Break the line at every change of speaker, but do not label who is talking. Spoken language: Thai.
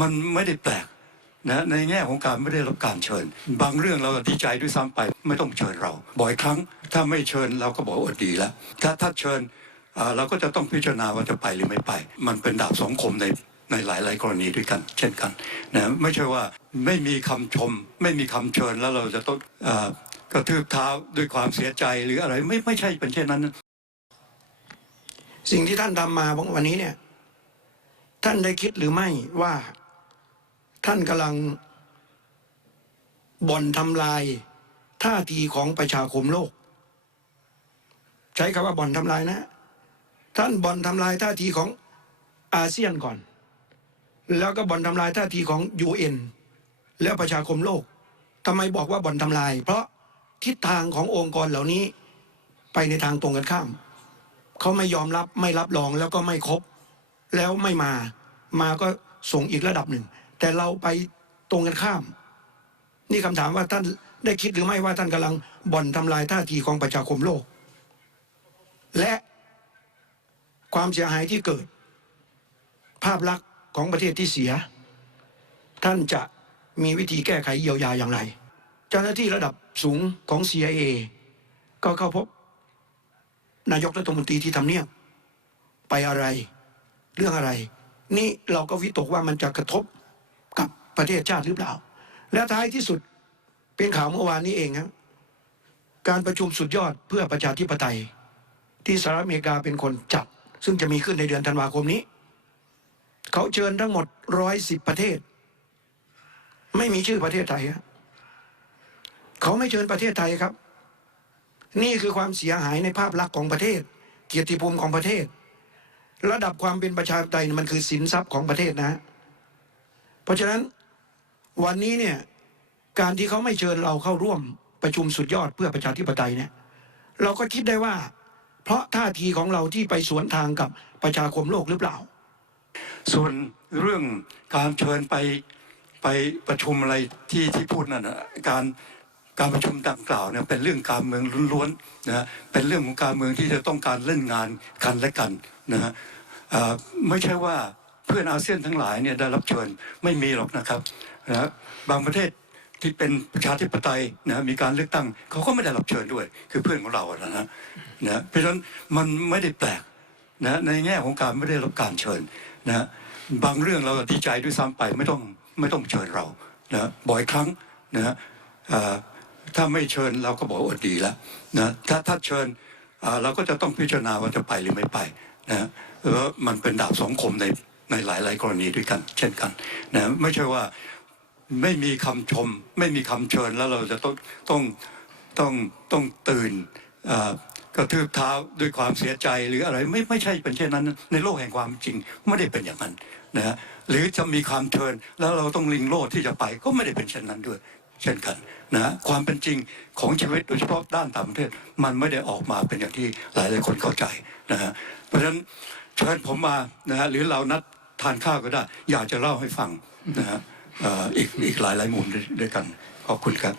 มันไม่ได้แปลกนะในแง่ของการไม่ได้รับการเชิญ บางเรื่องเราดีใจด้วยซ้ำไปไม่ต้องเชิญเรา บ่อยครั้งถ้าไม่เชิญเราก็บอกว่าดีแล้ว ถ้าถ้าเชิญเราก็จะต้องพิจารณาว่าจะไปหรือไม่ไป มันเป็นดาบสองคมในในหลาย ๆ กรณีด้วยกัน เช่นกันนะไม่ใช่ว่าไม่มีคำชม ไม่มีคำเชิญแล้วเราจะต้องอกระทืบเท้าด้วยความเสียใจหรืออะไรไม่ไม่ใช่เป็นเช่นนั้น
สิ่งที่ท่านทำมาวันนี้เนี่ย ท่านได้คิดหรือไม่ว่า ท่านกำลังบ่อนทำลายท่าทีของประชาคมโลก ใช้คำว่าบ่อนทำลายนะ ท่านบ่อนทำลายท่าทีของอาเซียนก่อน แล้วก็บ่อนทำลายท่าทีของยูเอ็นแล้วประชาคมโลกทำไมบอกว่าบ่อนทำลาย เพราะทิศทางขององค์กรเหล่านี้ไปในทางตรงกันข้าม เขาไม่ยอมรับไม่รับรองแล้วก็ไม่ครบ แล้วไม่มามาก็ส่งอีกระดับหนึ่ง แต่เราไปตรงกันข้าม นี่คำถามว่าท่านได้คิดหรือไม่ว่าท่านกำลังบ่อนทำลายท่าทีของประชาคมโลก และความเสียหายที่เกิด ภาพลักษณ์ของประเทศที่เสีย ท่านจะมีวิธีแก้ไขเยียวยาอย่างไร เจ้าหน้าที่ระดับสูงของ CIA ก็เข้าพบ นายกรัฐมนตรีที่ทำเนียบไปอะไร เรื่องอะไร นี่เราก็วิตกว่ามันจะกระทบกับ ประเทศชาติหรือเปล่า และท้ายที่สุดเป็นข่าวเมื่อวานนี้เองครับการประชุมสุดยอดเพื่อประชาธิปไตย ที่สหรัฐอเมริกาเป็นคนจัด ซึ่งจะมีขึ้นในเดือนธันวาคมนี้ เขาเชิญทั้งหมดร้อยสิบประเทศ ไม่มีชื่อประเทศไทยครับเขาไม่เชิญประเทศไทยครับ นี่คือความเสียหายในภาพลักษณ์ของประเทศ เกียรติภูมิของประเทศ ระดับความเป็นประชาธิปไตยมันคือสินทรัพย์ของประเทศนะ เพราะฉะนั้น วันนี้เนี่ยการที่เขาไม่เชิญเราเข้าร่วมประชุมสุดยอดเพื่อประชาธิปไตยเนี่ยเราก็คิดได้ว่า เพราะท่าทีของเราที่ไปสวนทางกับประชาคมโลกหรือเปล่า
ส่วนเรื่องการเชิญไปไปประชุมอะไรที่ที่พูดนั่นนะการการประชุมดังกล่าวเนี่ยเป็นเรื่องการเมืองล้วนๆนะฮะเป็นเรื่องของการเมืองที่จะต้องการเล่นงานกันและกันนะฮะไม่ใช่ว่าเพื่อนอาเซียนทั้งหลายเนี่ยได้รับเชิญไม่มีหรอกนะครับ นะบางประเทศที่เป็นประชาธิปไตยนะมีการเลือกตั้งเขาก็ไม่ได้รับเชิญด้วย คือเพื่อนของเราอะนะฮะนะเพราะฉะนั้นมันไม่ได้แปลกนะในแง่ของการไม่ได้รับการเชิญนะบางเรื่องเราดีใจด้วยซ้ำไปไม่ต้องไม่ต้องเชิญเรานะบ่อยครั้งนะถ้าไม่เชิญเราก็บอกว่าดีแล้วนะถ้าถ้าเชิญเราก็จะต้องพิจารณาว่าจะไปหรือไม่ไปนะแล้วมันเป็นดาบสองคมในในหลาย ๆ กรณีด้วยกัน เช่นกันนะไม่ใช่ว่า ไม่มีคำชม ไม่มีคำเชิญแล้วเราจะต้องต้องต้องต้องตื่นกระทืบเท้าด้วยความเสียใจหรืออะไรไม่ไม่ใช่เป็นเช่นนั้น ในโลกแห่งความจริงไม่ได้เป็นอย่างนั้นนะฮะหรือจะมีความเชิญแล้วเราต้องลิงโลดที่จะไปก็ไม่ได้เป็นเช่นนั้นด้วย เช่นกันนะฮะความเป็นจริงของชีวิตโดยเฉพาะด้านต่างประเทศมันไม่ได้ออกมาเป็นอย่างที่หลายหลายคนเข้าใจนะฮะเพราะฉะนั้นเชิญผมมานะฮะหรือเรานัดทานข้าวก็ได้ อยากจะเล่าให้ฟังนะฮะ อ่ออีกอีกหลายหลายมุมด้วยกันขอบคุณครับ